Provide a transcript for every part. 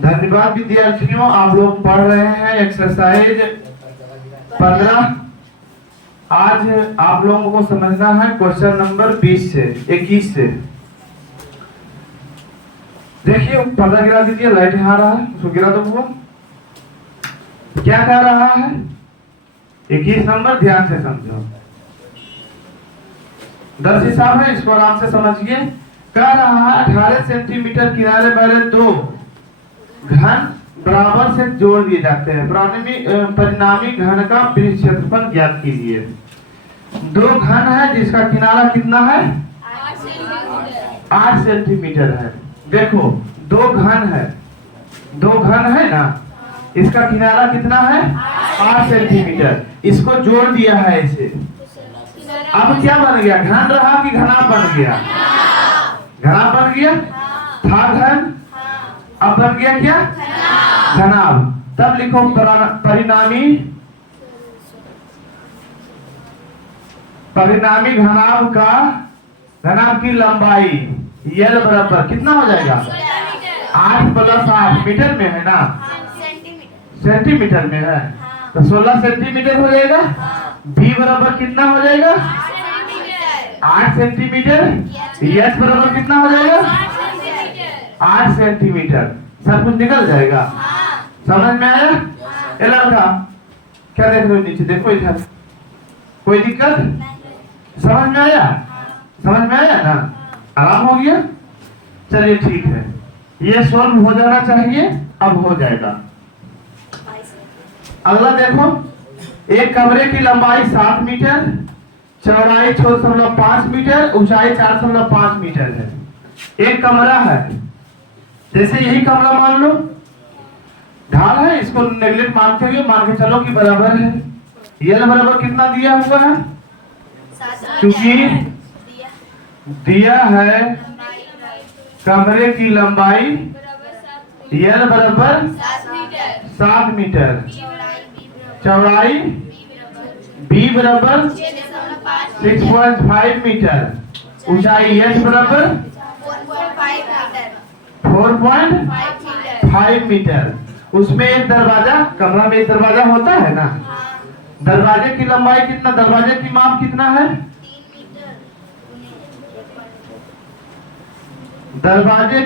धन्यवाद विद्यार्थियों, आप लोग पढ़ रहे हैं एक्सरसाइज 15। आज आप लोगों को समझना है क्वेश्चन नंबर 20 से 21 से। देखिए पर्दा गिरा दीजिए, लाइट यहाँ आ रहा है, उसको गिरा दो। वो क्या कह रहा है 21 नंबर, ध्यान से समझो। 10 हिसाब है, इसको आराम से समझिए। कह रहा है 18 सेंटीमीटर किनारे वाले दो घन बराबर से जोड़ दिए जाते हैं, परिणामी घन का क्षेत्रफल ज्ञात कीजिए। दो घन है जिसका किनारा कितना है 8 सेंटीमीटर है। देखो दो घन है ना, इसका किनारा कितना है 8 सेंटीमीटर। इसको जोड़ दिया है इसे। अब क्या बन गया, घन रहा कि घनाभ बन गया? घनाभ बन गया। था घन, अब बन गया क्या घनाभ। तब लिखो परिणामी घनाभ की लंबाई यल बराबर कितना हो जाएगा 8 + 8 मीटर में है ना, सेंटीमीटर में है तो 16 सेंटीमीटर हो जाएगा। b बराबर कितना हो जाएगा 8 सेंटीमीटर। h बराबर कितना हो जाएगा 8 सेंटीमीटर। सब कुछ निकल जाएगा। समझ में आया? ये लड़का क्या देख रहे हो नीचे, देखो इधर, कोई दिक्कत? समझ में आया? समझ में आया ना? आराम हो गया? चलिए ठीक है, ये सॉल्व हो जाना चाहिए। अब हो जाएगा। अगला देखो, एक कमरे की लंबाई 7 मीटर, चौड़ाई 6.5 मीटर, ऊंचाई 4.5 मीटर है। एक कमरा है, जैसे यही कमरा मान लो, ढाल है, इसको नेगलेक्ट मानते हुए मान के चलो कि बराबर है। यल बराबर कितना दिया हुआ है, क्योंकि दिया है कमरे की लंबाई यल बराबर 7 मीटर, चौड़ाई b बराबर 6.5 मीटर, ऊंचाई h बराबर 4.5 मीटर। उसमें एक दरवाजा, कमरा में एक दरवाजा होता है ना, दरवाजे की लंबाई कितना, दरवाजे की माप कितना है, दरवाजे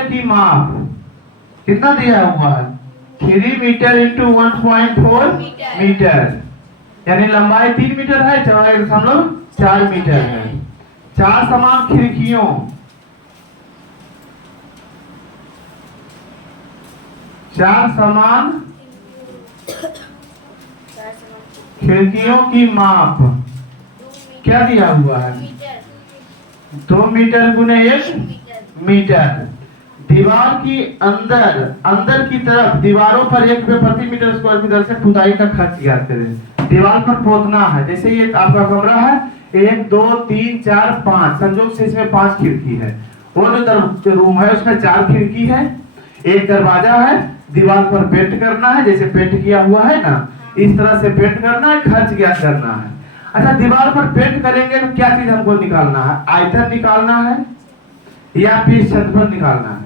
की माप कितना दिया हुआ है 3 मीटर इंटू 1.4 मीटर, यानी लंबाई 3 मीटर है, चौड़ाई 1.4 मीटर है। 4 समान खिड़कियों की माप क्या दिया हुआ है 2 मीटर गुने 1 मीटर। दीवार की अंदर की तरफ दीवारों पर 1 रुपये प्रति मीटर स्क्वायर की दर से खुदाई का खर्च ज्ञात करें। दीवार पर पोतना है, जैसे ये आपका कमरा है, 1 2 3 4 5, संयोग से इसमें 5 खिड़की है। वो जो रूम है उसमें 4 खिड़की है, एक दरवाजा है। दीवार पर पेंट करना है, जैसे पेंट किया हुआ है ना, इस तरह से पेंट करना है, खर्च ज्ञात करना है। अच्छा, दीवार पर पेंट करेंगे तो क्या चीज हमको निकालना है, आयतन निकालना है या पृष्ठ क्षेत्रफल निकालना है?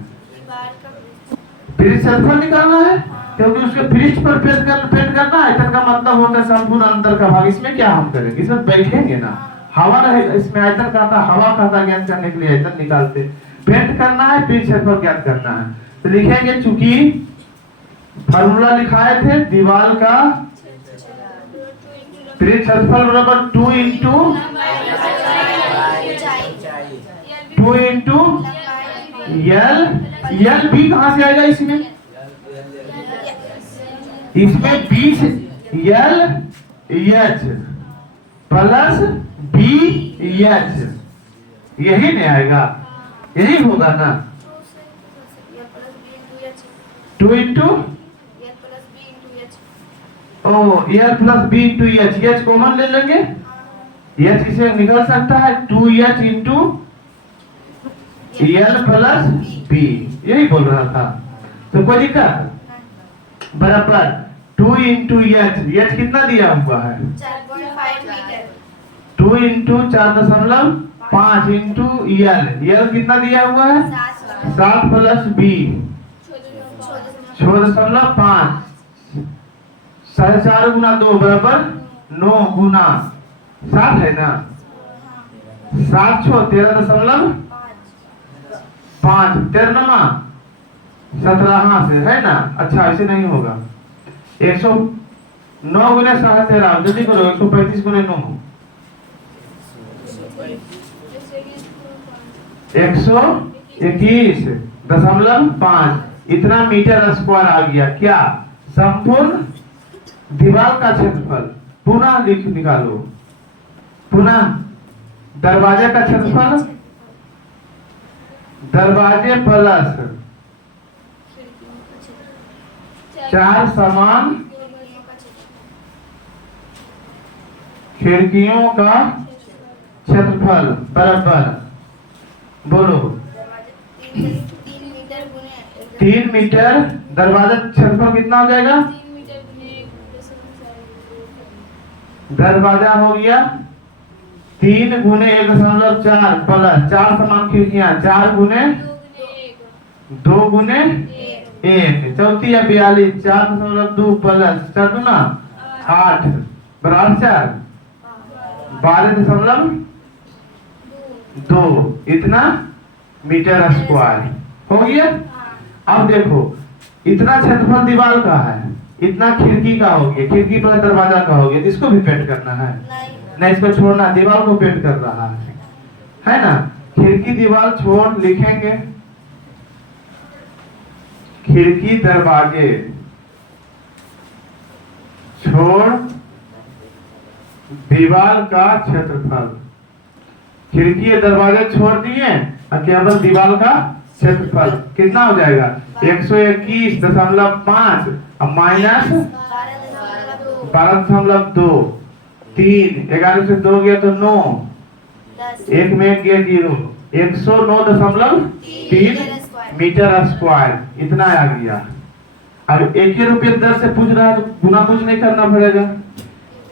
पृष्ठ क्षेत्रफल निकालना है, क्योंकि उसके पृष्ठ पर पेंट करना। आयतन का मतलब होता है संपूर्ण अंदर का भाग। इसमें क्या हम करेंगे, इसमें बैठेंगे ना, हवा रहेगा इसमें। आयतन का था, हवा का था, ज्ञात करने के लिए आयतन निकालते। पेंट करना है, पृष्ठ क्षेत्रफल ज्ञात करना है, तो लिखेंगे, चूंकि फार्मूला लिखाए थे, दीवार का पृष्ठ क्षेत्रफल बराबर 2 इंटू यल भी कहां से आएगा इसमें 20 l h plus b h, यही नहीं आएगा, यही होगा ना। 2 into l plus b into h, h common ले लेंगे, एच इसे निकल सकता है 2h into l plus B, यही बोल रहा था। तो कोई दिक्कत? बराबर 2 इंटू एच, कितना दिया हुआ है 4.5 मीटर, 2 इंटू 4.5 5 इंटू यल, यल कितना दिया हुआ है 7 प्लस बी 6.5, 4.5 गुना 2 बराबर 9 गुना 7 है ना, 7 छो 13.5, 13 17 से है ना। अच्छा ऐसे नहीं होगा, 109 गुने 13, जल्दी करो, 135 गुने 9, 121.5, इतना मीटर स्क्वायर आ गया। क्या संपूर्ण दीवार का क्षेत्रफल, पुनः लिख निकालो, पुनः दरवाजे का क्षेत्रफल, दरवाजे प्लस 4 समान खिड़कियों का क्षेत्रफल बराबर, बोलो 3 मीटर, दरवाजा क्षेत्रफल कितना हो जाएगा, दरवाजा हो गया 3 गुने 1.4 प्लस 4 समान खिड़कियां, 4 गुने 2 गुने 1, चौथी या 42, 4.2 प्लस 4 गुना 8 बराबर 4, 12.2, इतना मीटर स्क्वायर हो गया। अब देखो इतना क्षेत्रफल दीवार का है, इतना खिड़की का हो गया, खिड़की पर दरवाजा का हो गया, इसको भी पेंट करना है नहीं, इसको छोड़ना, दीवार को पेंट कर रहा है ना। खिड़की दीवार छोड़ लिखेंगे, खिड़की दरवाजे छोड़ दीवार का क्षेत्रफल, खिड़की दरवाजे छोड़ दिए और केवल दीवार का क्षेत्रफल कितना हो जाएगा 121.5 और माइनस 12.2, 3 11 से 2 गया तो 9, 1 में 1 गया 0, 109.3 मीटर स्क्वायर, इतना आ गया। अब 1 रुपये दर से पूछ रहा है तो गुना कुछ नहीं करना पड़ेगा,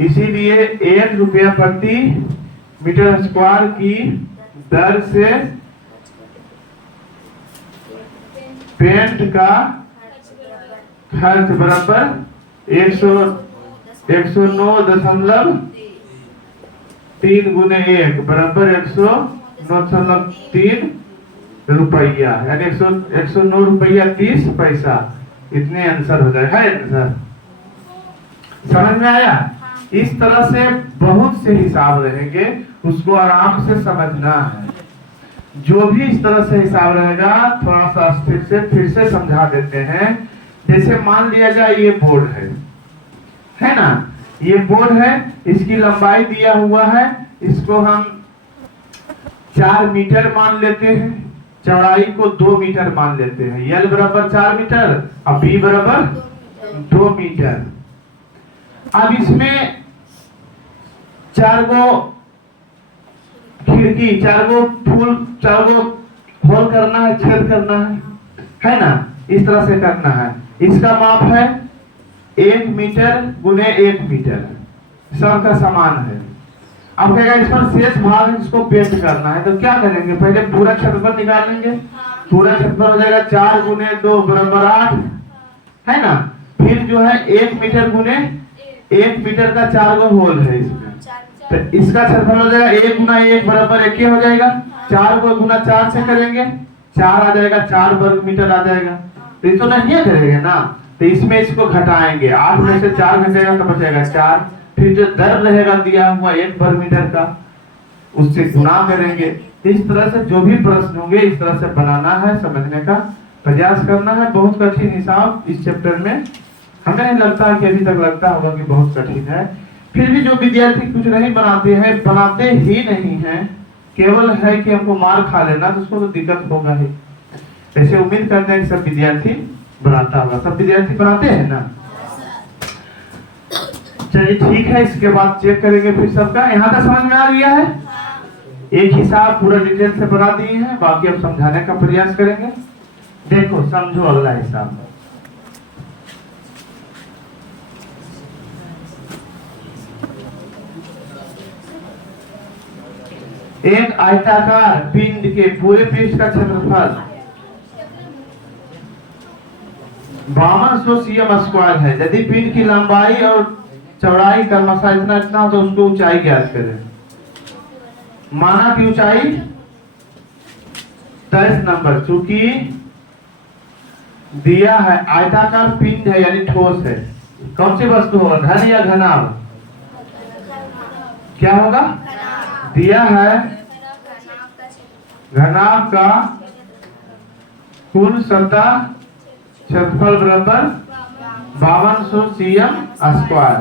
इसीलिए 1 रुपया प्रति मीटर स्क्वायर की दर से पेंट का खर्च बराबर 109.3 गुने 1 बराबर 109.3 रुपया, यानी 109 रुपया 30 पैसा, इतने आंसर हो जाएगा। है आंसर समझ में आया। इस तरह से बहुत से हिसाब रहेंगे, उसको आराम से समझना है। जो भी इस तरह से हिसाब रहेगा थोड़ा सा स्थिर से फिर से समझा देते हैं। जैसे मान लिया जाए ये बोर्ड है ना, ये बोर्ड है, इसकी लंबाई दिया हुआ है, इसको हम 4 मीटर मान लेते हैं, चौड़ाई को 2 मीटर मान लेते हैं, यल बराबर 4 मीटर और बी बराबर 2 मीटर। अब इसमें 4 गो खिड़की, 4 गो फूल, 4 गो होल करना है, छेद करना है ना, इस तरह से करना है। इसका माप है 1 मीटर गुने 1 मीटर, सबका समान है। अब कहेगा इस पर शेष भाग इसको पेंट करना है, तो क्या करेंगे, पहले पूरा क्षेत्रफल निकाल लेंगे, पूरा क्षेत्रफल हो जाएगा 4 गुने 2 बराबर 8, है ना। फिर जो है 1 मीटर गुने 1 मीटर का 4 गो होल है इसमें, तो इसका क्षेत्रफल हो जाएगा 1 गुना 1 बराबर 1 हो जाएगा, 4 को गुना 4 से करेंगे 4 आ जाएगा, 4 वर्ग मीटर आ जाएगा। तो इसको नहीं करेंगे ना, तो इसमें इसको घटाएंगे, 8 में से 4 घटेगा तो बचेगा 4, फिर जो दर रहेगा दिया हुआ 1 वर्ग मीटर का उससे गुना करेंगे। इस तरह से जो भी प्रश्न होंगे इस तरह से बनाना है, समझने का प्रयास करना है। बहुत कठिन हिसाब इस चैप्टर में हमें नहीं लगता कि अभी तक लगता होगा कि बहुत कठिन है, फिर भी जो विद्यार्थी कुछ नहीं बनाते हैं, बनाते ही नहीं हैं, केवल है कि हमको मार खा लेना, तो उसको तो दिक्कत होगा ही। ऐसे उम्मीद करते हैं कि सब विद्यार्थी बनाता होगा, सब विद्यार्थी बनाते हैं ना। चलिए ठीक है, इसके बाद चेक करेंगे फिर सबका। यहाँ तक समझ में आ गया है, एक हिसाब पूरा डिटेल से बना दिए हैं, बाकी अब समझाने का प्रयास करेंगे। देखो समझो अगला हिसाब, एक आयताकार पिंड के पूरे पृष्ठ का क्षेत्रफल 5200 cm स्क्वायर है। यदि पिंड की लंबाई और चौड़ाई क्रमशः इतना इतना हो तो उसको ऊंचाई ज्ञात करें। माना की ऊंचाई 23 नंबर, चूंकि दिया है आयताकार पिंड है यानी ठोस है। कौन सी वस्तु होगा, घन या घनाभ? क्या होगा? दिया है घनाभ का कुल सतह क्षेत्रफल बराबर 5200 cm स्क्वायर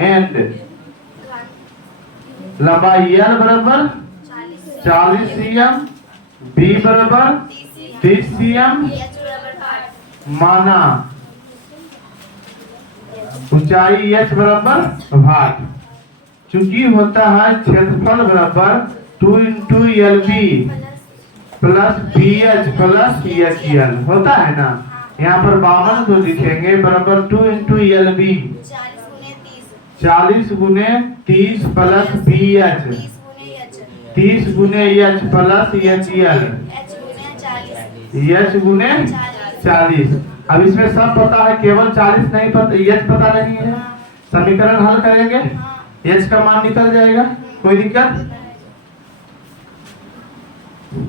एंड लंबाई L बराबर 40 cm, B बराबर 30 cm, माना ऊंचाई h बराबर भाग। चूंकि होता है क्षेत्रफल बराबर 2 into LB plus BH plus HL होता है ना, यहाँ पर 52 तो लिखेंगे बराबर 2 into LB 40 गुने 30 प्लस BH 30 गुने H प्लस HL H गुने 40। अब इसमें सब पता है, केवल 40 नहीं पता, H पता नहीं है। समीकरण हल करेंगे, H का मान निकल जाएगा, कोई दिक्कत।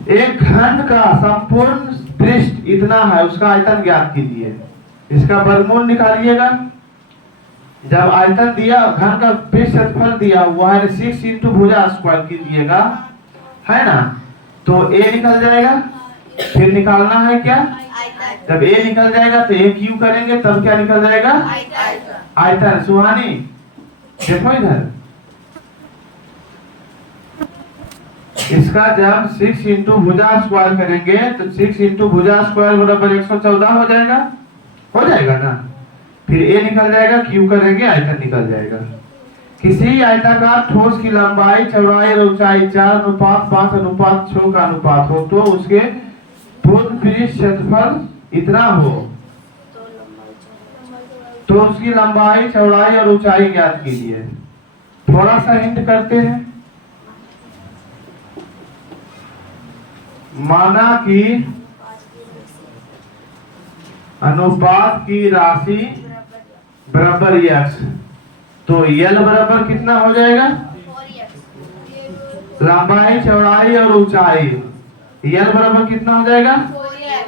एक घन का संपूर्ण पृष्ठ इतना है, उसका आयतन ज्ञात कीजिए। इसका वर्गमूल निकालिएगा। जब आयतन दिया, घन का पृष्ठ क्षेत्रफल दिया हुआ है 6 into भुजा स्क्वायर कीजिएगा, है ना, तो A निकल जाएगा। फिर निकालना है क्या, जब A निकल जाएगा तो A क्यू करेंगे, तब क्या निकल जाएगा, आयतन। सुहानी देखो इधर, इसका जब 6 into भुजा स्क्वायर करेंगे तो 6 into भुजा स्क्वायर बराबर 114 हो जाएगा, हो जाएगा ना। फिर A निकल जाएगा, Q करेंगे, आयतन निकल जाएगा। किसी आयताकार ठोस की लंबाई, चौड़ाई और ऊंचाई 4:5:6 का अनुपात हो तो उसके पूर्ण पृष्ठ क्षेत्रफल इतना हो तो उसकी लंबाई, चौड़ाई और ऊंचाई ज्ञात कीजिए। थोड़ा सा हिंट करते हैं। माना कि अनुपात की राशि बराबर x, तो L बराबर कितना हो जाएगा, लंबाई, चौड़ाई और ऊंचाई। L बराबर कितना हो जाएगा,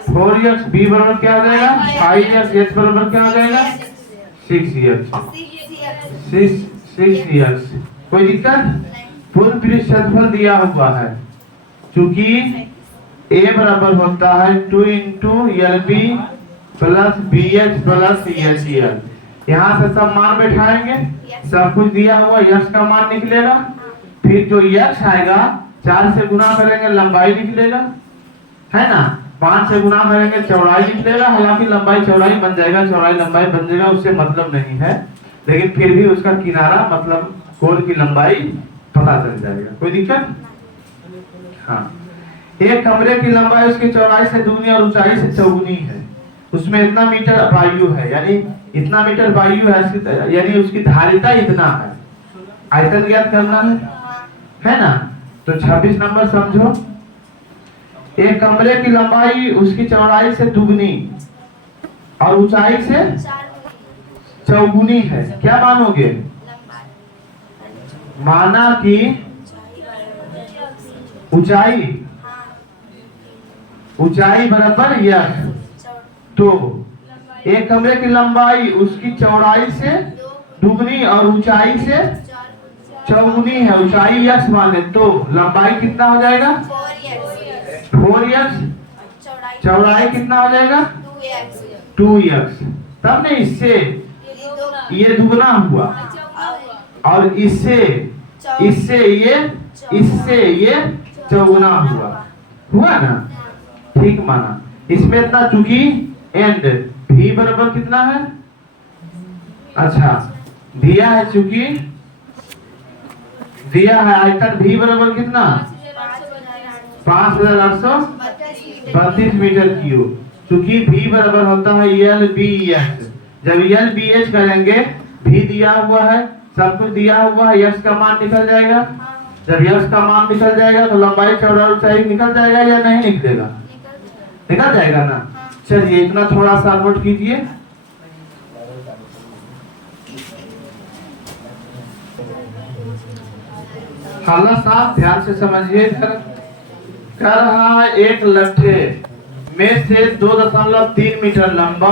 4x। B बराबर क्या हो जाएगा, 5x। H बराबर क्या हो जाएगा, 6x। कोई दिक्कत? पूर्ण पृष्ठ क्षेत्रफल दिया हुआ है, चूंकि A बराबर होता है 2 into LB plus BH plus HL। यहाँ से सब मान बैठाएंगे, सब कुछ दिया हुआ, x का मान निकलेगा। फिर जो x आएगा 4 से गुना करेंगे, लंबाई निकलेगा, है ना। 5 से गुना करेंगे, चौड़ाई निकलेगा। हालांकि लंबाई चौड़ाई बन जाएगा, चौड़ाई लंबाई बन जाएगा, उससे मतलब नहीं है, लेकिन फिर भी उसका किनारा मतलब कोण की लंबाई पता चल जाएगा। कोई दिक्कत? हाँ, एक कमरे की लंबाई उसकी चौड़ाई से दुगनी और ऊंचाई से चौगुनी है। उसमें इतना मीटर वायु है, यानी इतना मीटर वायु है, यानी उसकी धारिता इतना है। आयतन ज्ञात करना है ना। तो 26 नंबर समझो। एक कमरे की लंबाई उसकी चौड़ाई से दुगनी और ऊंचाई से चौगुनी है। क्या मानोगे? माना कि ऊंचाई बराबर x, तो एक कमरे की लंबाई उसकी चौड़ाई से दुगनी और ऊंचाई से चौगुनी है। ऊंचाई x माने तो लंबाई कितना हो जाएगा, 4x। चौड़ाई कितना हो जाएगा, 2x। तब ने इससे ये दुगना हुआ और इससे ये चौगुना हुआ ना। ठीक माना। इसमें इतना, चूंकि एंड भी बराबर कितना है, अच्छा दिया है, चूंकि दिया है आयतन भी बराबर कितना, 5832 मीटर क्यूब। चूंकि भी बराबर होता है LBH। जब LBH करेंगे, भी दिया हुआ है, सब कुछ दिया हुआ है, x का मान निकल जाएगा। जब यश का मान निकल जाएगा तो लंबाई चौड़ाई ऊंचाई निकल जाएगा या नहीं निकलेगा? निकल जाएगा ना। चलिए इतना थोड़ा सा नोट कीजिए। हालत साफ ध्यान से समझिए। कह रहा है एक लट्ठे में से 2.3 मीटर लंबा,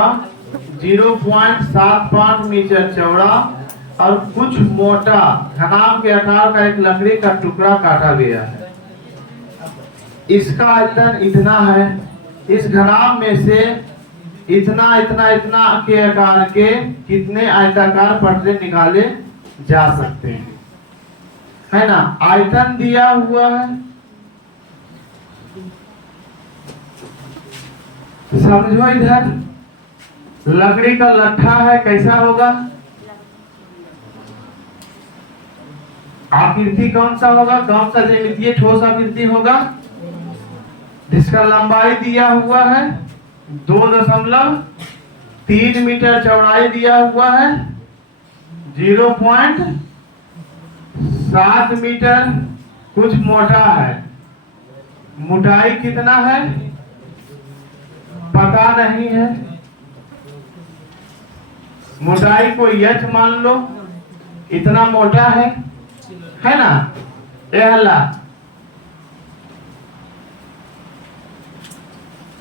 0.75 मीटर चौड़ा और कुछ मोटा घनाभ के आकार का एक लकड़ी का टुकड़ा काटा गया है। इसका आयतन इतना है। इस घनाभ में से इतना इतना इतना के आकार के कितने आयताकार पटरे निकाले जा सकते हैं, है ना। आयतन दिया हुआ है, समझो इधर। लकड़ी का लट्ठा है, कैसा होगा? आकृति कौन सा होगा? कौन सा ज्यामितीय ठोस आकृति होगा? जिसका लंबाई दिया हुआ है 2.3 मीटर, चौड़ाई दिया हुआ है 0.7 मीटर, कुछ मोटा है। मोटाई कितना है पता नहीं है। मोटाई को यच मान लो, इतना मोटा है ना। एहला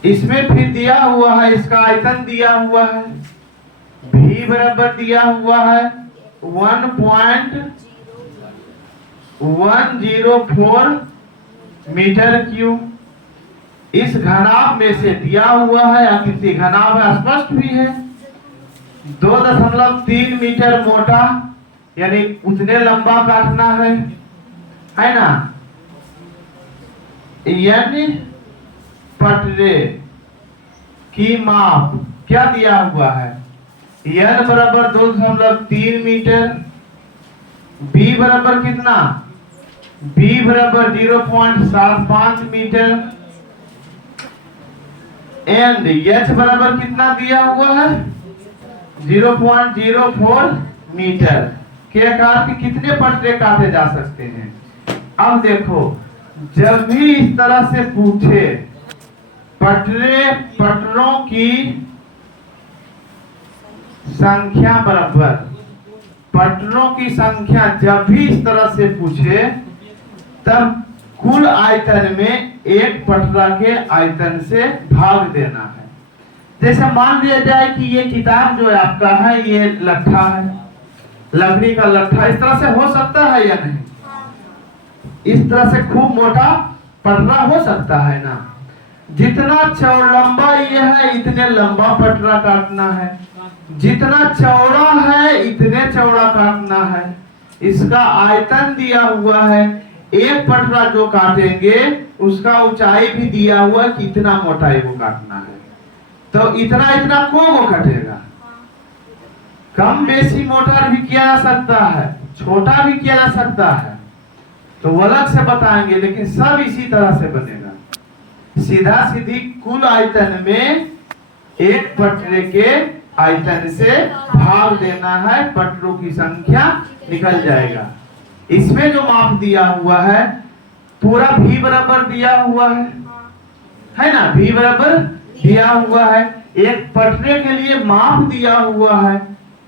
इसमें फिर दिया हुआ है, इसका आयतन दिया हुआ है, भी बराबर दिया हुआ है 1.104 मीटर क्यूब। इस घनाभ में से दिया हुआ है, आकृति घनाभ है, स्पष्ट भी है, 2.3 मीटर मोटा, यानी उतने लंबा काटना है ना। यानी पटरे की माप क्या दिया हुआ है? n बराबर 2.3 मीटर, b बराबर कितना? b बराबर 0.75 मीटर एंड h बराबर कितना दिया हुआ है? 0.04 मीटर के आकार के कितने पटरे काटे जा सकते हैं? अब देखो, जब भी इस तरह से पूछे पटरों की संख्या बराबर, पटरों की संख्या जब भी इस तरह से पूछे तब कुल आयतन में एक पटरा के आयतन से भाग देना है। जैसे मान लिया जाए कि ये किताब जो है आपका है, ये लट्ठा है, लकड़ी का लट्ठा, इस तरह से हो सकता है या नहीं? इस तरह से खूब मोटा पटरा हो सकता है ना। जितना चौड़ा लंबा ये है, इतने लंबा पटरा काटना है, जितना चौड़ा है इतने चौड़ा काटना है। इसका आयतन दिया हुआ है, एक पटरा जो काटेंगे उसका ऊंचाई भी दिया हुआ कि इतना मोटाई को काटना है, तो इतना इतना को कटेगा। कम बेसी मोटा भी किया जा सकता है, छोटा भी किया जा सकता है, तो वो अलग से बताएंगे, लेकिन सब इसी तरह से बनेगा। सीधा सीधी कुल आयतन में एक पटरे के आयतन से भाग देना है, पटरों की संख्या निकल जाएगा। इसमें जो माप दिया हुआ है पूरा भी बराबर दिया हुआ है ना, भी बराबर दिया हुआ है। एक पटरे के लिए माप दिया हुआ है,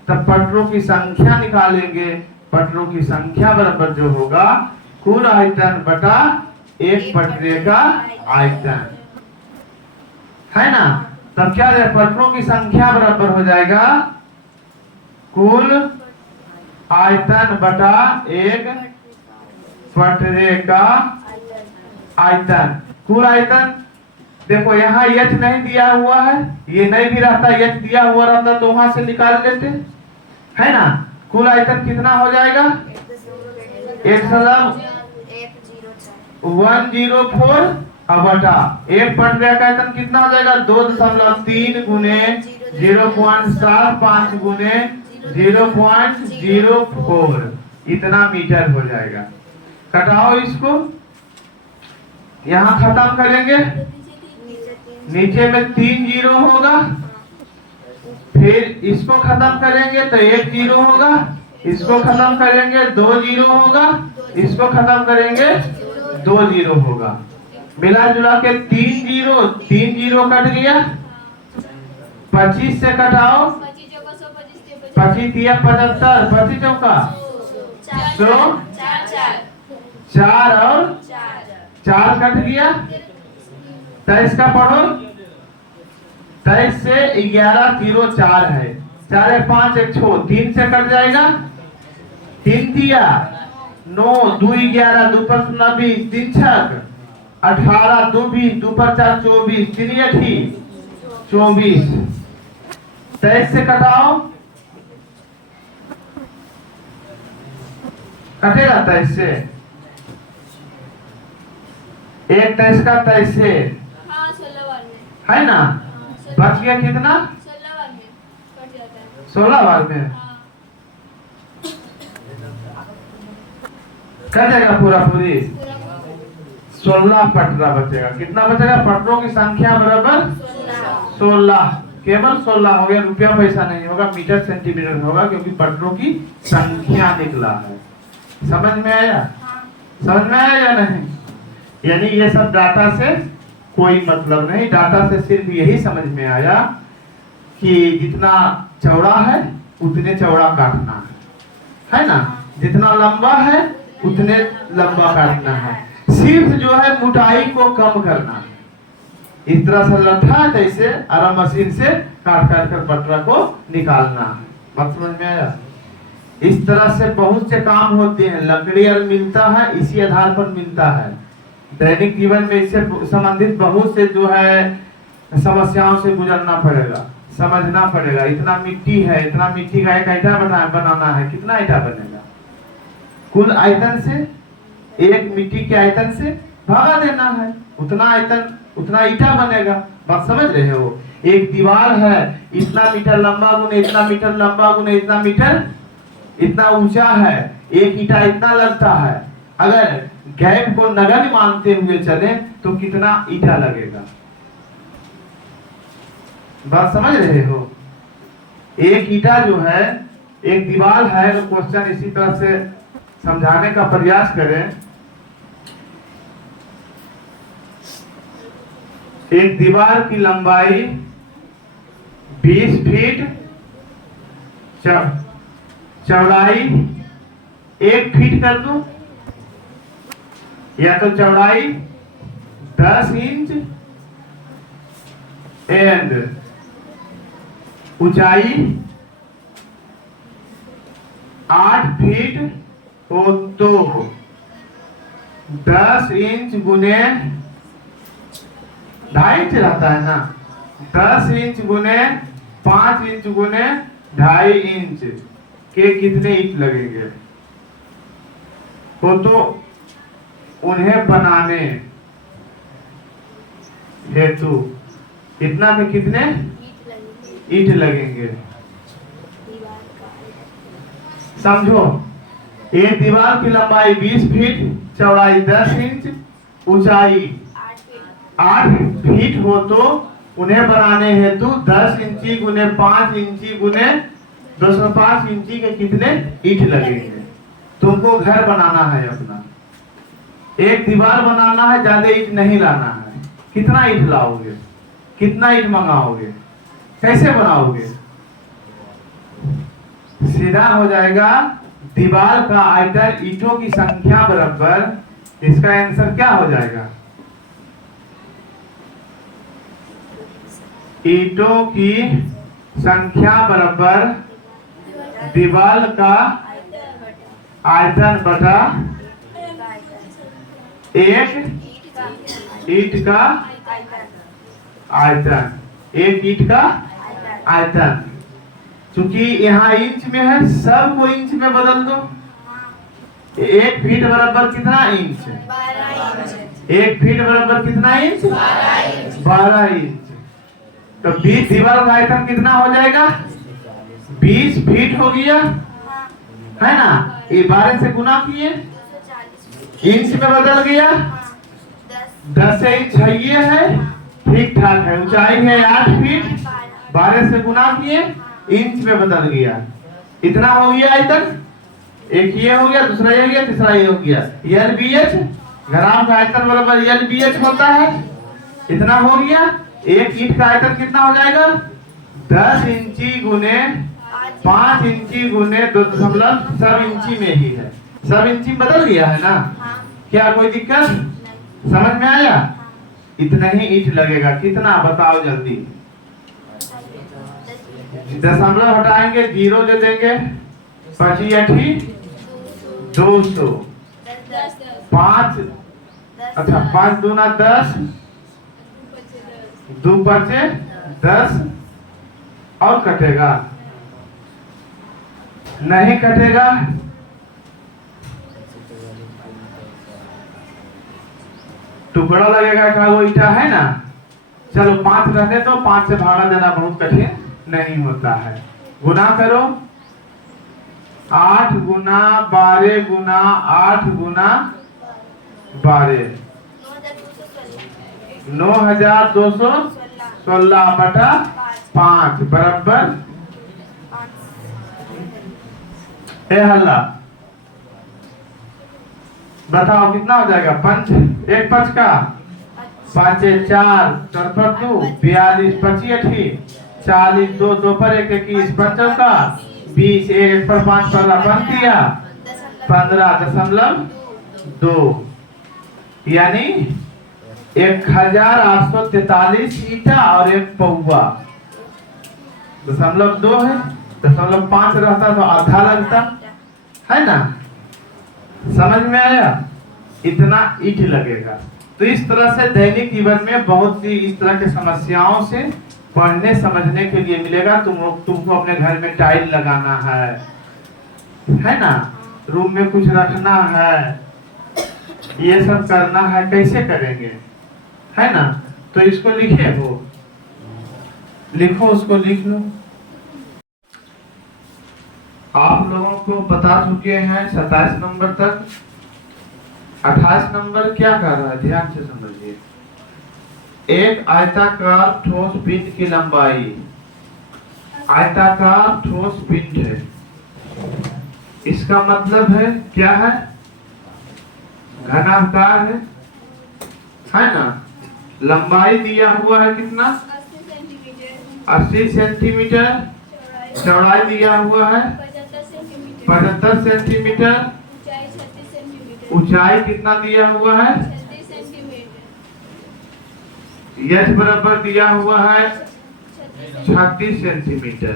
तब पटरों की संख्या निकालेंगे। पटरों की संख्या बराबर जो होगा कुल आयतन बटा एक पटरे का आयतन, है ना। तब क्या है, पटरों की संख्या बराबर हो जाएगा कुल आयतन बटा एक पटरे का आयतन। कुल आयतन देखो, यहाँ एच नहीं दिया हुआ है, ये नहीं भी रहता, एच दिया हुआ रहता तो वहां से निकाल लेते, है ना। कुल आयतन कितना हो जाएगा? 104 बटा एक पटरे का आयतन कितना हो जाएगा? 2.3 गुने 0.75 गुने 0.04, इतना मीटर हो जाएगा। कटाओ इसको, यहाँ खत्म करेंगे, नीचे में 3 जीरो होगा, फिर इसको खत्म करेंगे तो 1 जीरो होगा, इसको खत्म करेंगे 2 जीरो होगा, इसको खत्म करेंगे 2 जीरो होगा, मिला जुला के 3 जीरो कट गया। 25 से कटाओ, 25 दिया 75, 25 चौका 100, 4 और 4 कट गया। 23 का पढ़ो, 23 से 11 0 4 है, 4 है 5 1 6, 3 से कट जाएगा, 3 दिया 9, 2 11, 2 पर 0 20, 3 छक 18, 2 20, 2 पर 4 24, 3 8 24। 23 से कटाओ, कटेगा 23 से, एक 23 का 23 से है ना, बच गया कितना 16 बार में कट जाएगा पूरा पूरी 16 पटरा बचेगा। कितना बचेगा, पटरों की संख्या बराबर 16, केवल 16 हो गया, रुपया पैसा नहीं होगा, मीटर सेंटीमीटर होगा, क्योंकि पटरों की संख्या निकला है। समझ में आया, समझ में आया या नहीं? यानी ये सब डाटा से कोई मतलब नहीं, डाटा से सिर्फ यही समझ में आया कि जितना चौड़ा है उतने चौड़ा काटना है ना, जितना लंबा है उतने लंबा काटना है, सिर्फ जो है मोटाई को कम करना है। इस तरह से लट्ठा जैसे आराम मशीन से काट काट कर पटरा को निकालना है। बात समझ में आया? इस तरह से बहुत से काम होते हैं, लकड़ी और मिलता है, इसी आधार पर मिलता है। दैनिक जीवन में इससे संबंधित बहुत से जो है समस्याओं से गुजरना पड़ेगा, समझना पड़ेगा। इतना मिट्टी है, इतना मिट्टी का एक ईटा बनाना है, कितना ईटा बनेगा, कुल आयतन से, एक मिट्टी के आयतन से भागा देना है, उतना आयतन उतना ईटा बनेगा। बात समझ रहे हो? एक दीवार है, इतना मीटर लंबा गुने इतना मीटर लंबा गुने इतना मीटर, इतना ऊंचा है, एक ईटा इतना लगता है। अगर गैप को नगण्य मानते हुए चले तो कितना ईटा लगेगा? बात समझ रहे हो? एक ईटा जो है, एक दीवार है, तो क्वेश्चन इसी तरह से समझाने का प्रयास करें। एक दीवार की लंबाई 20 फीट, चौड़ाई 1 फीट कर दो, या तो चौड़ाई 10 इंच एंड ऊंचाई 8 फीट हो तो 10 इंच गुने 2.5 इंच रहता है ना, 10 इंच गुने 5 इंच गुने 2.5 इंच के कितने ईंट लगेंगे? हो तो उन्हें बनाने हेतु इतना में कितने ईंट लगेंगे? समझो, एक दीवार की लंबाई 20 फीट, चौड़ाई 10 इंच, ऊंचाई 8 फीट हो तो उन्हें बनाने हेतु 10 इंची गुने 5 इंची गुने 205 इंची के कितने ईंट लगेंगे? तुमको घर बनाना है अपना, एक दीवार बनाना है, ज्यादा ईंट नहीं लाना है। कितना ईंट लाओगे, कितना ईंट मंगाओगे, कैसे बनाओगे? सीधा हो जाएगा, दीवार का आयतन ईंटों की संख्या बराबर, इसका आंसर क्या हो जाएगा? ईंटों की संख्या बराबर दीवार का आयतन बटा एक ईंट का आयतन, एक ईंट का आयतन। क्योंकि यहाँ इंच में है, सब को इंच में बदल दो। 1 फीट बराबर कितना इंच? 1 फीट बराबर कितना इंच? 12 इंच। तो 20 दीवार का आयतन कितना हो जाएगा? 20 फीट हो गया, है ना? ये 12 से गुना किए, इंच में बदल गया, 10 इंच है, ये है, ठीक ठाक है। ऊंचाई है 8 फीट, 12 से गुना किए, इंच में बदल गया, इतना हो गया आयतन। एक ये हो गया, दूसरा ये हो गया, तीसरा ये हो गया। यल बी एच ग्राम का आयतन बराबर यल बी एच होता है। इतना हो गया। एक ईंट का आयतन कितना हो जाएगा? 10 इंची गुने 5 इंची गुने 2 सब इंची में ही है। सब इंची बदल गया है ना? क्या कोई दिक्कत? समझ में आया? इतना ही ईंट लगेगा। कितना बताओ जल्दी? दशमलव हटाएंगे, 0 दे देंगे। 25 8 200। 5 अच्छा 5 दूना 10, 2 5 10 और कटेगा? नहीं कटेगा। टुकड़ा लगेगा का वो ईटा है ना। चलो 5 रहने तो 5 से भागा देना बहुत कठिन नहीं होता है। गुना करो 8 गुना 12 गुना 8 गुना 12 9216 बटा 5 बराबर ए हल्ला। बताओ कितना हो जाएगा? 5 1 5 का 5 4 4 2 42 25 8 40 2 2 पर 1 21 5 का 20 1 पर 5 पर 5 दिया 15.2 यानी 1843 ईटा और 1 पौवा। 0.2 है। 0.5 रहता तो आधा लगता है ना। समझ में आया? इतना ईंट लगेगा। तो इस तरह से दैनिक जीवन में बहुत सी इस तरह की समस्याओं से पढ़ने समझने के लिए मिलेगा। तुमको अपने घर में टाइल लगाना है ना? रूम में कुछ रखना है, ये सब करना है। कैसे करेंगे है ना? तो इसको लिखे हो, लिखो, उसको लिख लो। आप लोगों को बता चुके हैं 27 नंबर तक। 28 नंबर क्या कर रहा है? ध्यान से समझिए। एक आयताकार ठोस पिंड की लंबाई, आयताकार ठोस पिंड है। इसका मतलब है क्या है? घनाकार है ना? लंबाई दिया हुआ है कितना? 80 सेंटीमीटर। चौड़ाई दिया हुआ है 75 सेंटीमीटर। ऊंचाई कितना दिया हुआ है? यह बराबर दिया हुआ है 36 सेंटीमीटर।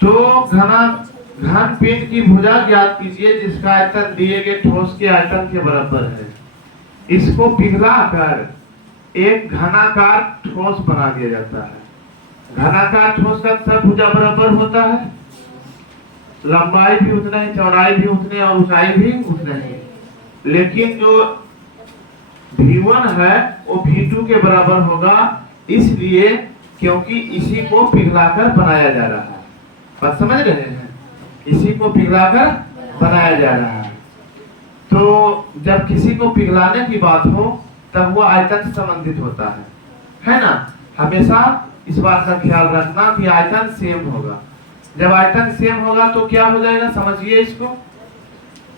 तो घन पिंड की भुजा ज्ञात कीजिए जिसका आयतन दिए गए ठोस के आयतन के बराबर है। इसको पिघलाकर एक घनाकार ठोस बना दिया जाता है। घनाकार ठोस का सब भुजा बराबर होता है। लंबाई भी उतना ही, चौड़ाई भी उतनी और ऊंचाई भी उतना ही। लेकिन जो V1 है वो V2 के बराबर होगा, इसलिए क्योंकि इसी को पिघलाकर बनाया जा रहा है। बात समझ रहे हैं? इसी को पिघलाकर बनाया जा रहा है। तो जब किसी को पिघलाने की बात हो तब वो आयतन से संबंधित होता है ना? हमेशा इस बात का ख्याल रखना कि आयतन सेम होगा। जब आयतन सेम होगा तो क्या हो जाएगा? समझिए इसको।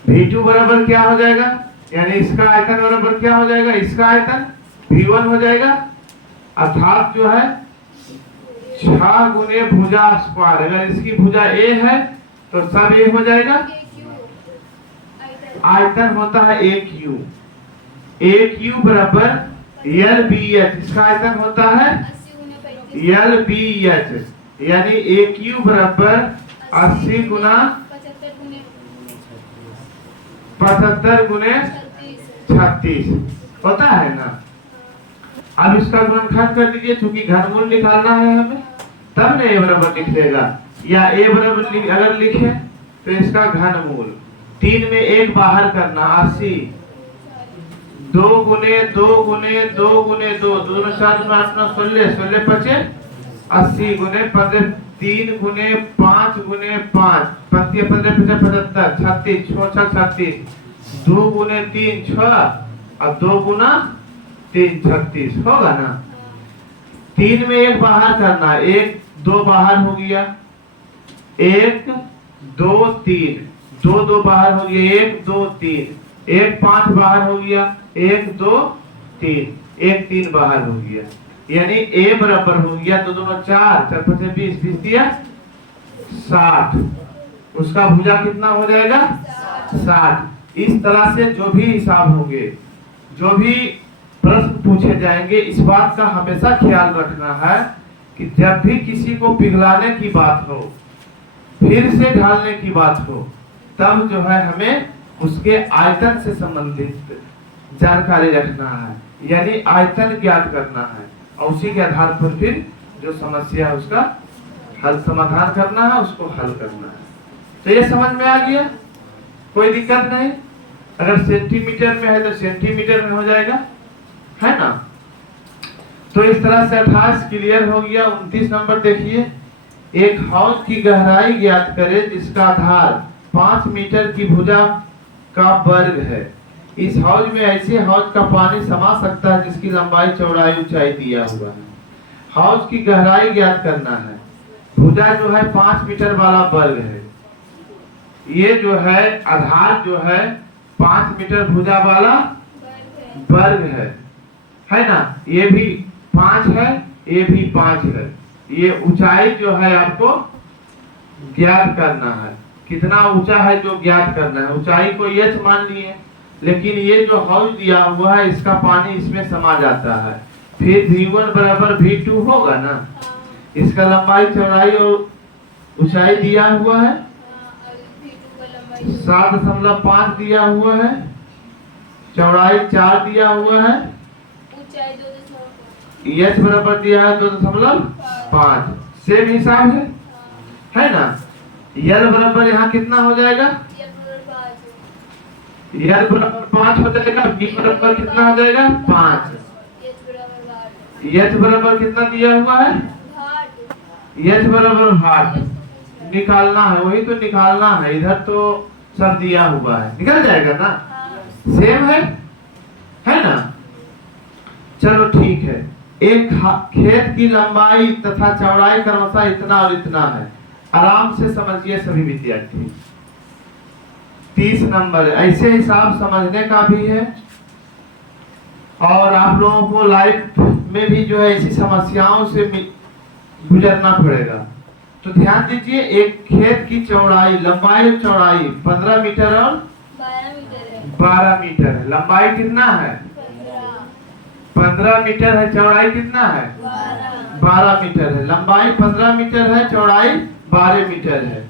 V2 बराबर क्या हो जाएगा? यानी इसका आयतन बराबर क्या हो जाएगा? इसका आयतन V1 हो जाएगा। अर्थात जो है 6 गुने भुजा स्क्वायर। अगर इसकी भुजा A है तो सब A हो जाएगा। आयतन होता है AQ। AQ बराबर LBH। इसका आयतन होता है LBH। यानी AQ बराबर 80 गुना 75 गुने 36 होता है ना। अब इसका गुणनखंड कर लीजिए, चूंकि घनमूल निकालना है हमें, तब ने A बराबर लिख देगा। या A बराबर अगर लिखे तो इसका घनमूल 3 में 1 बाहर करना 80। 2 गुने 2 गुने 2 गुने 2 2 4 8 9 16 16 5 80 गुने 15 3 गुने 5 गुने 5 15 15 75 36 6 36 2 गुने 3 6 और 2 गुना 3 36 होगा ना। 3 में 1 बाहर करना, 1 2 बाहर हो गया। 1 2 3, 2 2 बाहर हो गया, 1 2 3, 1 5 बाहर हो गया, 1 2 3, 1 3 बाहर हो गया, यानी a बराबर हो गया 2 2 4, 4 5 20, 20 दिया 60। उसका भुजा कितना हो जाएगा 60। इस तरह से जो भी हिसाब होंगे, जो भी प्रश्न पूछे जाएंगे, इस बात का हमेशा ख्याल रखना है कि जब भी किसी को पिघलाने की बात हो, फिर से ढालने की बात हो, तब जो है हमें उसके आयतन से संबंधित जानकारी रखना है, यानी आयतन ज्ञात करना है, और उसी के आधार पर फिर जो समस्या है उसका हल समाधान करना है, उसको हल करना है। तो ये समझ में आ गया, कोई दिक्कत नहीं। अगर सेंटीमीटर में है तो सेंटीमीटर में हो जाएगा, है ना। तो इस तरह से 28 क्लियर हो गया। 29 नंबर देखिए, एक हौज की गहराई ज्ञात करें जिसका आधार 5 मीटर की भुजा का वर्ग है। इस हौज में ऐसे हौज का पानी समा सकता है जिसकी लंबाई चौड़ाई ऊंचाई दिया हुआ है। हौज की गहराई ज्ञात करना है। भुजा जो है 5 मीटर वाला वर्ग है, ये जो है आधार जो है 5 मीटर भुजा वाला वर्ग है ना। ये भी 5 है, ये भी 5 है। ये ऊंचाई जो है आपको ज्ञात करना है, कितना ऊंचा है जो ज्ञात करना है। ऊंचाई को h मान लिए, लेकिन ये जो हौज दिया हुआ है इसका पानी इसमें समा जाता है, फिर v1 बराबर v2 होगा ना। इसका लंबाई चौड़ाई और ऊंचाई दिया हुआ है, 7.5 दिया हुआ है, चौड़ाई 4 दिया हुआ है, h बराबर दिया है 2.5। सेम हिसाब है ना। यल बराबर यहाँ कितना हो जाएगा, यल बराबर 5 हो जाएगा, v बराबर कितना हो जाएगा 5, h बराबर कितना दिया हुआ है, h बराबर 8 निकालना है, वही तो निकालना है। इधर तो सब दिया हुआ है, निकल जाएगा ना, सेम है ना। चलो ठीक है। एक खेत की लंबाई तथा चौड़ाई क्रमशः इतना और इतना है। आराम से समझिए सभी विद्यार्थी। 30 नंबर ऐसे हिसाब समझने का भी है, और आप लोगों को लाइफ में भी जो है ऐसी समस्याओं से गुजरना पड़ेगा। तो ध्यान दीजिए, एक खेत की चौड़ाई, लंबाई और चौड़ाई 15 मीटर और 12 मीटर है। लंबाई कितना है 15 मीटर है, चौड़ाई कितना है 12 मीटर है। लंबाई 15 मीटर है, चौड़ाई 12 मीटर है।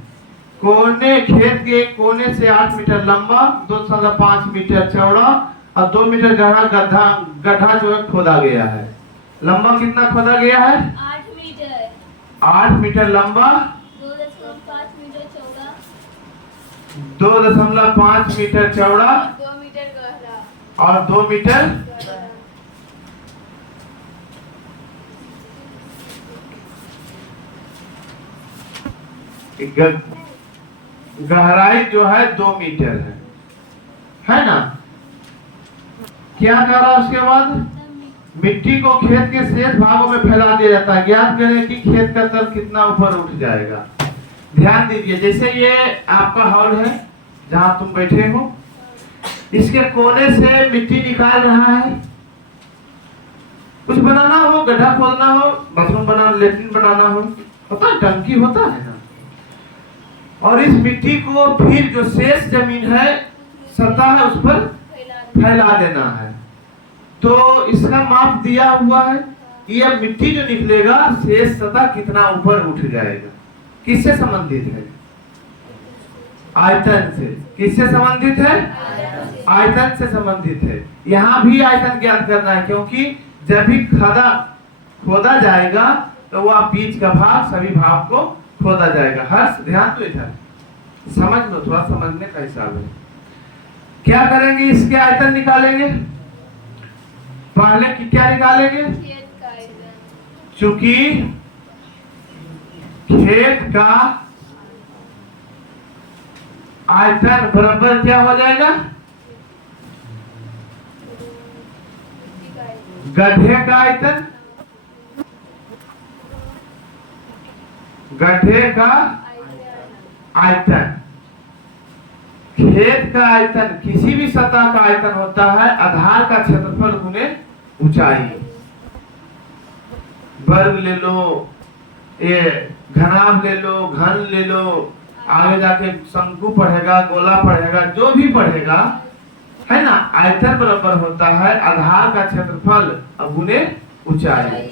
कोने, खेत के कोने से 8 मीटर लंबा, 2.5 मीटर चौड़ा और 2 मीटर गहरा गड्ढा जो है खोदा गया है। लंबा कितना खोदा गया है 8 मीटर लंबा, 2.5 मीटर चौड़ा और 2 मीटर गहराई जो है 2 मीटर है ना। क्या करा उसके बाद, मिट्टी को खेत के शेष भागों में फैला दिया जाता है। ज्ञात करें कि खेत का तल कितना ऊपर उठ जाएगा। ध्यान दीजिए, जैसे ये आपका हॉल है जहां तुम बैठे हो, इसके कोने से मिट्टी निकाल रहा है। कुछ बनाना हो, गड्ढा खोदना हो, बाथरूम बनाना, लेट्रिन बनाना हो, होता है, टंकी होता है ना। और इस मिट्टी को फिर जो शेष जमीन है, सतह है, उस पर फैला देना है। तो इसका माप दिया हुआ है कि यह मिट्टी जो निकलेगा शेष सतह कितना ऊपर उठ जाएगा। किससे संबंधित है, आयतन से। किससे संबंधित है, आयतन से संबंधित है। यहाँ भी आयतन ज्ञात करना है, क्योंकि जब भी खोदा जाएगा तो वह बीच का भाग, सभी भाग को खोदा जाएगा। हर्ष ध्यान तो इधर समझ लो, थोड़ा समझने का हिसाब है। क्या करेंगे, इसके आयतन निकालेंगे। पहले की क्या निकालेंगे, चूंकि खेत का आयतन बराबर क्या हो जाएगा, गड्ढे का आयतन, गड्ढे का आयतन, खेत का आयतन, किसी भी सतह का आयतन होता है आधार का क्षेत्रफल गुने ऊंचाई। वर्ग ले लो, ये घनाभ ले लो, घन ले लो, आगे जाके शंकु पढ़ेगा, गोला पढ़ेगा, जो भी पढ़ेगा है ना, आयतन बराबर होता है आधार का क्षेत्रफल गुने ऊंचाई।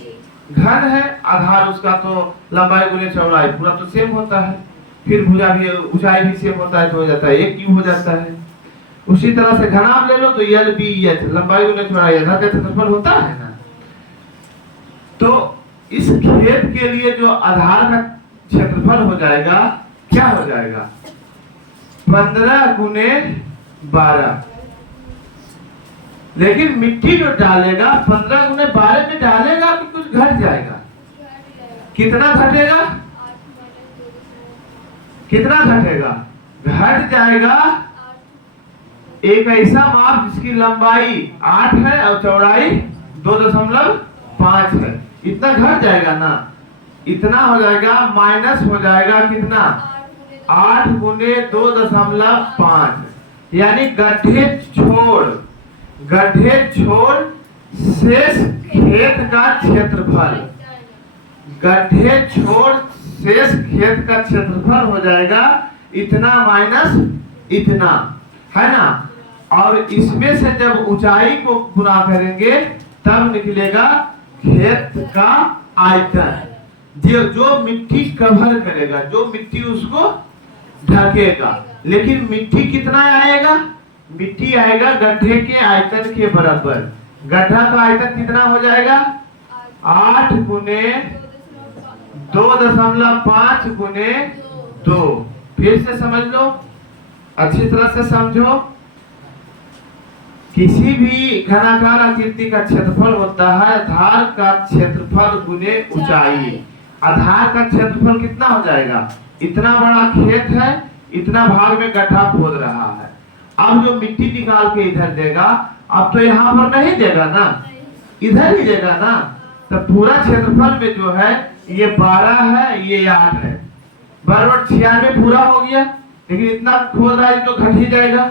घन है आधार उसका तो लंबाई गुने चौड़ाई, पूरा तो सेम होता है, फिर भुजा भी ऊंचाई भी सेम होता है तो हो जाता है एक क्यूब हो जाता है। उसी तरह से घनाभ ले लो तो एल बी एच, लंबाई गुने चौड़ाई, आधार का क्षेत्रफल होता है ना। तो इस खेत के लिए जो आधार का क्षेत्रफल हो जाएगा क्या हो जाएगा, 15 गुने 12। लेकिन मिट्टी जो डालेगा 15 गुने 12 में डालेगा कि कुछ घट जाएगा, कितना घटेगा, कितना घटेगा, घट जाएगा एक ऐसा माप जिसकी लंबाई 8 है और चौड़ाई 2.5 है, इतना घट जाएगा ना, इतना हो जाएगा, माइनस हो जाएगा कितना, 8 गुने 2.5, यानी गड्ढे छोड़ शेष खेत का क्षेत्रफल, गड्ढे छोड़ शेष खेत का क्षेत्रफल हो जाएगा इतना माइनस इतना, है ना। और इसमें से जब ऊंचाई को गुना करेंगे तब निकलेगा खेत का आयतन, जो मिट्टी कवर करेगा, जो मिट्टी उसको ढकेगा। लेकिन मिट्टी कितना आएगा, मिट्टी आएगा गड्ढे के आयतन के बराबर। गड्ढा का आयतन कितना हो जाएगा, 8 गुने 2.5 गुने 2। फिर से समझ लो, अच्छी तरह से समझो, किसी भी घनाकार आकृति का क्षेत्रफल होता है आधार का क्षेत्रफल गुने ऊंचाई। आधार का क्षेत्रफल कितना हो जाएगा, इतना बड़ा खेत है, इतना भाग में गड्ढा खोद रहा है, अब जो मिट्टी निकाल के इधर देगा, अब तो यहाँ पर नहीं देगा ना, इधर ही देगा ना, तो पूरा क्षेत्रफल में जो है ये 12 है, ये 8 है, बराबर 96 पूरा हो गया। लेकिन इतना खोद रहा है तो घट ही जाएगा,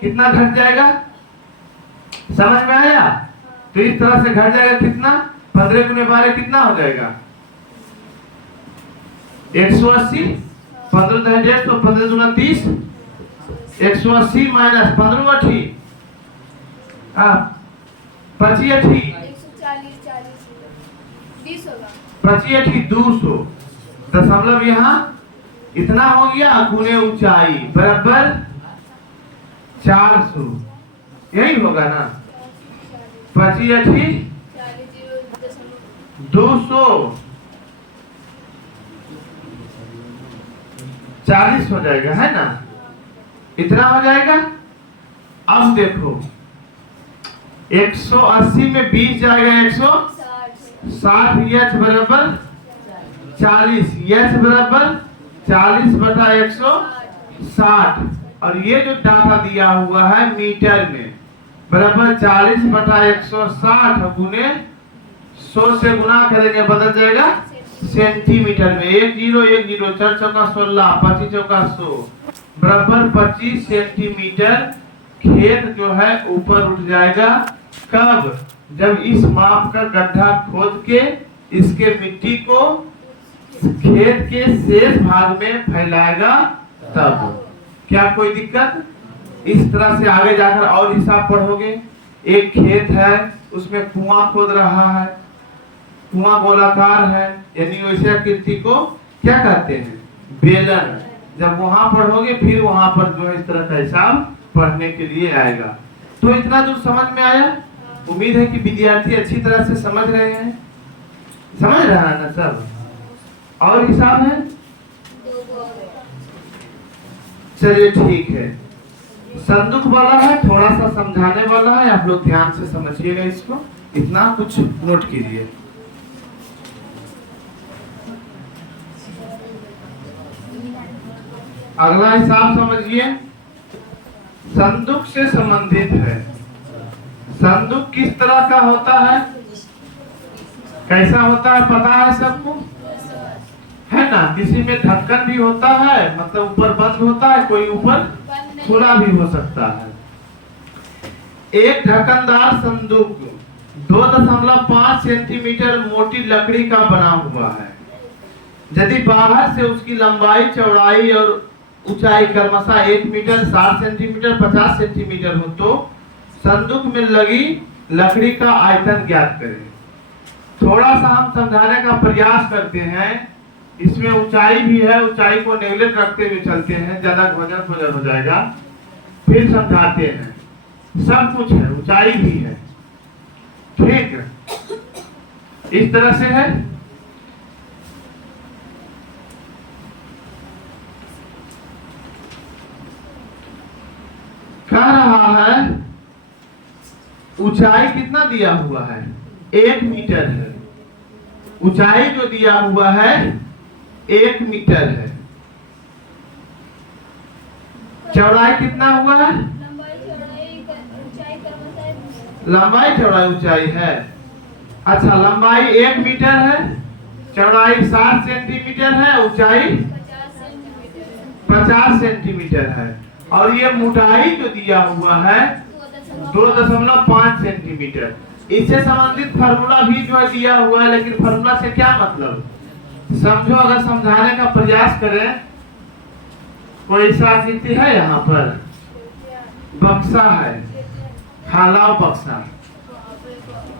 कितना घट जाएगा, समझ में आया। तो इस तरह से घट जाएगा कितना, 15 गुने 12 कितना हो जाएगा, 180, 15 तो 15 गुना 30, 180 माइनस 15 अठी, 25 अठी 25 अठी 200, दशमलव यहाँ इतना हो गया, गुने ऊंचाई बराबर 400, यही होगा ना, 25 अठी 200, 40 हो जाएगा, है ना, इतना हो जाएगा। अब देखो 180 में 20 जाएगा, 160, एच बराबर 40, एच बराबर 40/160, और ये जो डाटा दिया हुआ है मीटर में बराबर 40/160 गुने 100 से गुना करेंगे बदल जाएगा सेंटीमीटर में, 1 0 1 0, 4 चौका 16, 25 चौका 100 बराबर 25 सेंटीमीटर खेत जो है ऊपर उठ जाएगा। कब, जब इस माप का गड्ढा खोद के इसके मिट्टी को खेत के शेष भाग में फैलाएगा तब। क्या कोई दिक्कत, इस तरह से आगे जाकर और हिसाब पढ़ोगे। एक खेत है, उसमें कुआं खोद रहा है, कुआं गोलाकार है, यानी वैसे आकृति को क्या कहते हैं, बेलन। जब वहां पढ़ोगे फिर वहां पर जो है इस तरह का हिसाब पढ़ने के लिए आएगा। तो इतना जो समझ में आया, उम्मीद है कि विद्यार्थी अच्छी तरह से समझ रहे हैं, समझ रहा है ना सब। और हिसाब है, चलिए ठीक है। संदूक वाला है, थोड़ा सा समझाने वाला है, आप लोग ध्यान से समझिएगा इसको, इतना कुछ नोट कीजिए। अगला हिसाब समझिए, संदूक से संबंधित है। संदूक किस तरह का होता है, कैसा होता है, पता है सबको, है ना। किसी में ढक्कन भी होता है, मतलब ऊपर बंद होता है, कोई ऊपर खुला भी हो सकता है। एक ढक्कनदार संदूक 2.5 सेंटीमीटर मोटी लकड़ी का बना हुआ है। यदि बाहर से उसकी लंबाई, चौड़ाई और ऊंचाई क्रमशः 1 मीटर, 60 सेंटीमीटर, 50 सेंटीमीटर हो तो संदूक में लगी लकड़ी का आयतन ज्ञात करें। थोड़ा सा हम समझाने का प्रयास करते हैं। इसमें ऊंचाई भी है, ऊंचाई को नेगलेक्ट रखते हुए चलते हैं, ज्यादा वजन हो जाएगा, फिर समझाते हैं। सब कुछ है, ऊंचाई भी है, ठीक, इस तरह से है। कह रहा है ऊंचाई कितना दिया हुआ है, 1 मीटर है। ऊंचाई जो दिया हुआ है 1 मीटर है। चौड़ाई कितना हुआ है, लंबाई चौड़ाई ऊंचाई है। अच्छा, लंबाई 1 मीटर है, चौड़ाई 60 सेंटीमीटर है, ऊंचाई 50 सेंटीमीटर है। और ये मोटाई जो दिया हुआ है 2.5 सेंटीमीटर। इससे संबंधित फार्मूला भी जो है दिया हुआ है, लेकिन फार्मूला से क्या मतलब समझो। अगर समझाने का प्रयास करें, कोई ऐसा स्थिति है, यहाँ पर बक्सा है, खालाव बक्सा,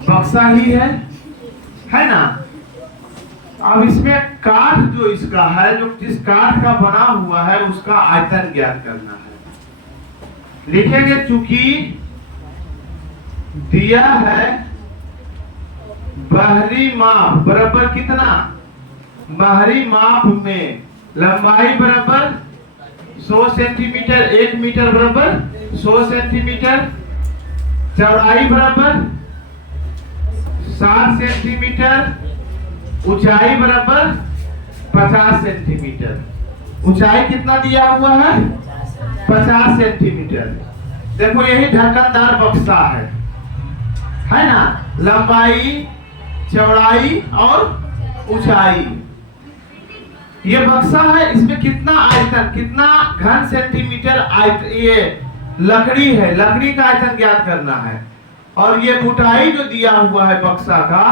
बक्सा ही है ना। अब इसमें काठ जो इसका है, जो जिस काठ का बना हुआ है उसका आयतन ज्ञात करना है। लिखेंगे, चूंकि दिया है बाहरी माप बराबर कितना, बाहरी माप में लंबाई बराबर 100 सेंटीमीटर, 1 मीटर बराबर 100 सेंटीमीटर, चौड़ाई बराबर 60 सेंटीमीटर, ऊंचाई बराबर 50 सेंटीमीटर। ऊंचाई कितना दिया हुआ है, 50 सेंटीमीटर। देखो, यही ढक्कनदार बक्सा है ना। लंबाई, चौड़ाई और ऊंचाई, ये बक्सा है। इसमें कितना आयतन, कितना घन सेंटीमीटर आयतन, ये लकड़ी है, लकड़ी का आयतन ज्ञात करना है। और ये मोटाई जो दिया हुआ है बक्सा का,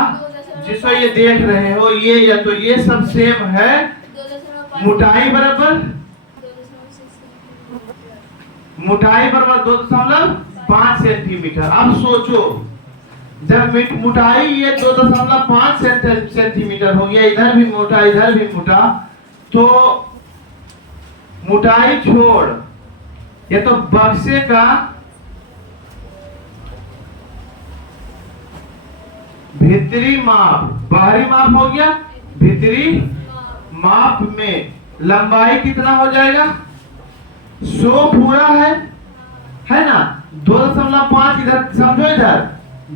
जिसको ये देख रहे हो, ये या तो ये सब सेम है। मोटाई बराबर 2.5 सेंटीमीटर। अब सोचो, जब मोटाई ये 2.5 सेंटीमीटर हो गया, इधर भी मोटा इधर भी मोटा, तो मोटाई छोड़, ये तो बक्से का भीतरी माप, बाहरी माप हो गया, भीतरी माप में लंबाई कितना हो जाएगा, 100 पूरा है ना। 2.5 इधर समझो, इधर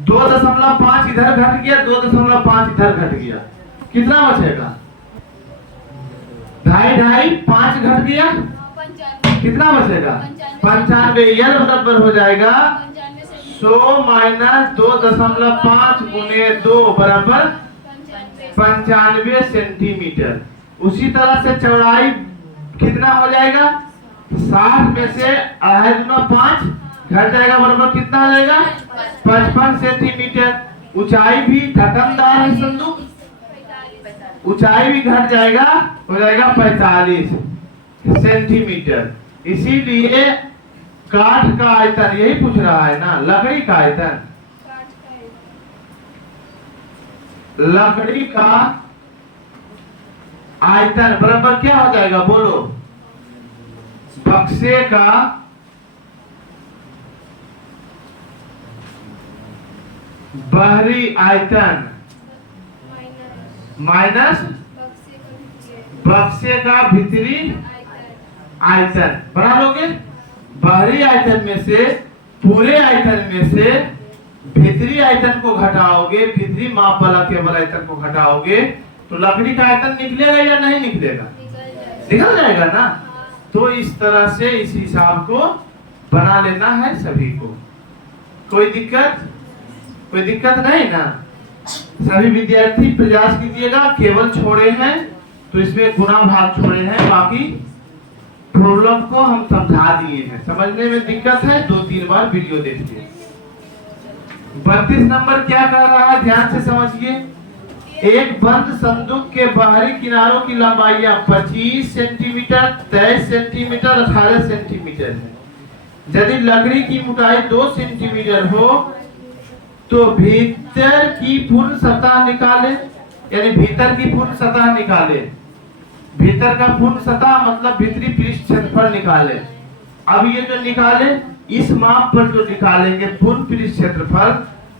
2.5 इधर घट गया, 2.5 इधर घट गया, कितना बचेगा, 2.5 5 घट गया, कितना बचेगा, 95। यह बराबर हो जाएगा 100 माइनस 2.5 गुने 2 बराबर 95 सेंटीमीटर। उसी तरह से चौड़ाई कितना हो जाएगा, 60 में से 2.5 घट जाएगा, बराबर कितना हो जाएगा, 55 सेंटीमीटर। ऊंचाई भी, ढक्कनदार है संदूक, ऊंचाई भी घट जाएगा, हो जाएगा 45 सेंटीमीटर। इसीलिए काठ का आयतन, यही पूछ रहा है ना, लकड़ी का आयतन, लकड़ी का आयतन बराबर क्या हो जाएगा, बोलो, बक्से का बाहरी आयतन माइनस बक्से का भीतरी आयतन। बना लोगे, बाहरी आयतन में से, पूरे आयतन में से भीतरी आयतन को घटाओगे, भीतरी माप वाला केवल आयतन को घटाओगे, तो लकड़ी का आयतन निकलेगा या नहीं निकलेगा, निकल जाएगा ना। तो इस तरह से इस हिसाब को बना लेना है सभी को। कोई दिक्कत नहीं ना। सभी विद्यार्थी प्रयास कीजिएगा, केवल छोड़े हैं तो इसमें गुना भाग छोड़े हैं, बाकी प्रॉब्लम को हम समझा दिए हैं। समझने में दिक्कत है 2-3 बार वीडियो देखिए। 32 नंबर क्या कर रहा है, ध्यान से समझिए। एक बंद संदूक के बाहरी किनारों की लंबाई 25 सेंटीमीटर, 23 सेंटीमीटर, 18 सेंटीमीटर है। यदि लकड़ी की मोटाई 2 सेंटीमीटर हो तो भीतर की पूर्ण सतह निकाले, यानी भीतर की पूर्ण सतह निकाले। भीतर का पूर्ण सतह मतलब भीतरी पृष्ठ क्षेत्रफल निकाले। अब ये जो निकाले, इस माप पर जो निकालेंगे पूर्ण पृष्ठ क्षेत्रफल,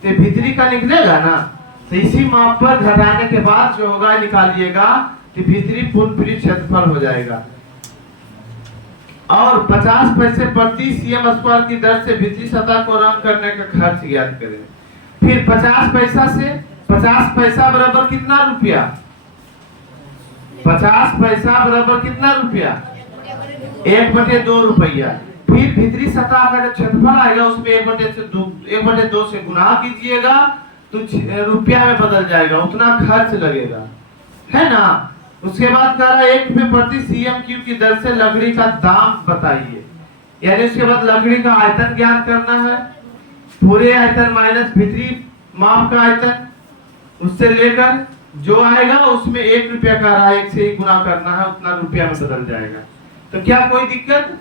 तो भीतरी का निकलेगा ना, तो इसी माप पर घटाने के बाद जो होगा निकालिएगा, तो भीतरी पूर्ण पृष्ठ क्षेत्रफल हो जाएगा। और 50 पैसे प्रति सीएम स्क्वायर की दर से भीतरी सतह को रंग करने का खर्च ज्ञात करें। फिर 50 पैसा से 50 पैसा बराबर कितना रुपया, 50 पैसा बराबर कितना रुपया, 1/2 रुपया। फिर भीतरी सतह का जो क्षेत्रफल आएगा उसमें 1/2 से गुना कीजिएगा तो रुपया में बदल जाएगा, उतना खर्च लगेगा, है ना। उसके बाद कह रहा है 1 रुपये प्रति सीएम क्यूब की दर से लकड़ी का दाम बताइए, यानी उसके बाद लकड़ी का आयतन ज्ञात करना है। पूरे आयतन माइनस भीतरी माप का आयतन, उससे लेकर जो आएगा उसमें 1 रुपया का रहा, 1 से ही गुना करना है, उतना रुपया में बदल जाएगा। तो क्या कोई दिक्कत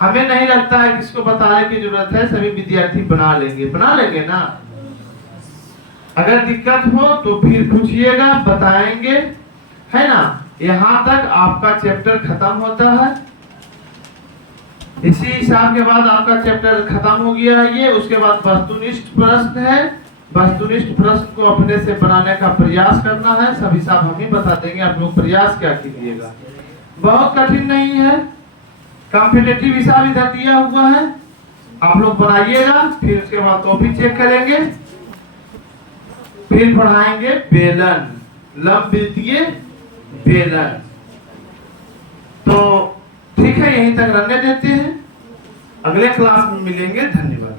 हमें नहीं लगता है, किसको बताने की जरूरत है, सभी विद्यार्थी बना लेंगे ना। अगर दिक्कत हो तो फिर पूछिएगा, बताएंगे, है ना। यहाँ तक आपका चैप्टर खत्म होता है। इसी हिसाब के बाद आपका चैप्टर खत्म हो गया है ये। उसके बाद वस्तुनिष्ठ प्रश्न है, वस्तुनिष्ठ प्रश्न को अपने से बनाने का प्रयास करना है। सब हिसाब हम ही बता देंगे, आप लोग प्रयास क्या कीजिएगा, बहुत कठिन नहीं है। कॉम्पिटिटिव हिसाब इधर दिया हुआ है, आप लोग बनाइएगा। फिर उसके बाद कॉपी चेक करेंगे, फिर पढ़ाएंगे बेलन, लंबवृत्तीय बेलन। तो ठीक है, यहीं तक रहने देते हैं, अगले क्लास में मिलेंगे। धन्यवाद।